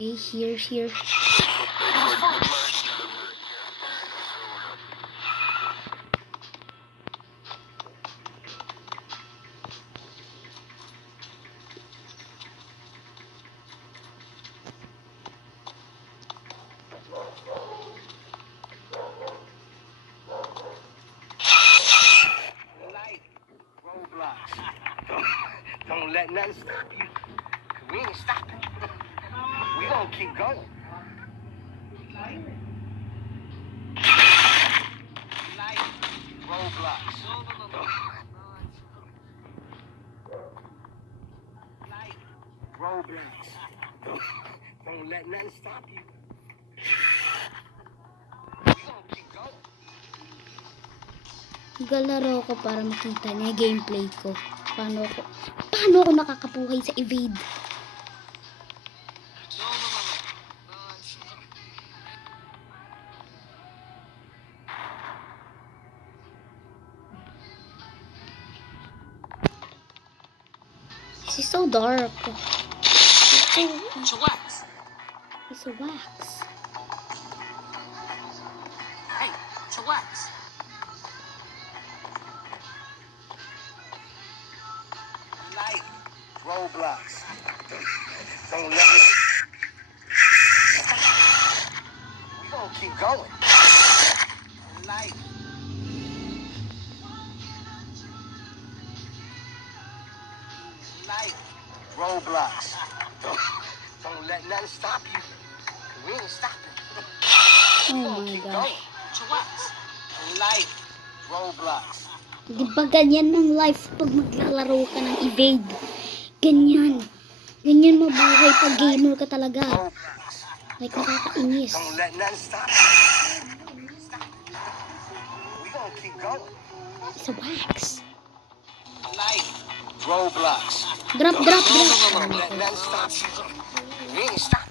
Okay, here. Don't let nothing stop you. 'Cause we ain't stopping. We gonna keep going. Light roadblocks. Light roadblocks. Don't let nothing stop you. We gonna keep going. Galaro ko para makita niya yung gameplay ko. Paano ako nakakabuhay sa evade? This is so dark. Chillax. It's a wax. Hey, chillax. Light roadblocks. Don't let nothing. We gonna keep going. Light. Light roadblocks. Don't let nothing stop you. 'Cause we ain't stopping. Oh my Keep gosh. going. Chillax. Light roadblocks. Di ba ganyan ng life pag maglalaro ka ng evade? Ganyan. Ganyan mabuhay pag gamer ka talaga. Roadblocks. Like nakakainis. Don't let nothing stop you. We gonna keep going. It's a wax. Light roadblocks. Drop. Don't let nothing stop you. We ain't stopping.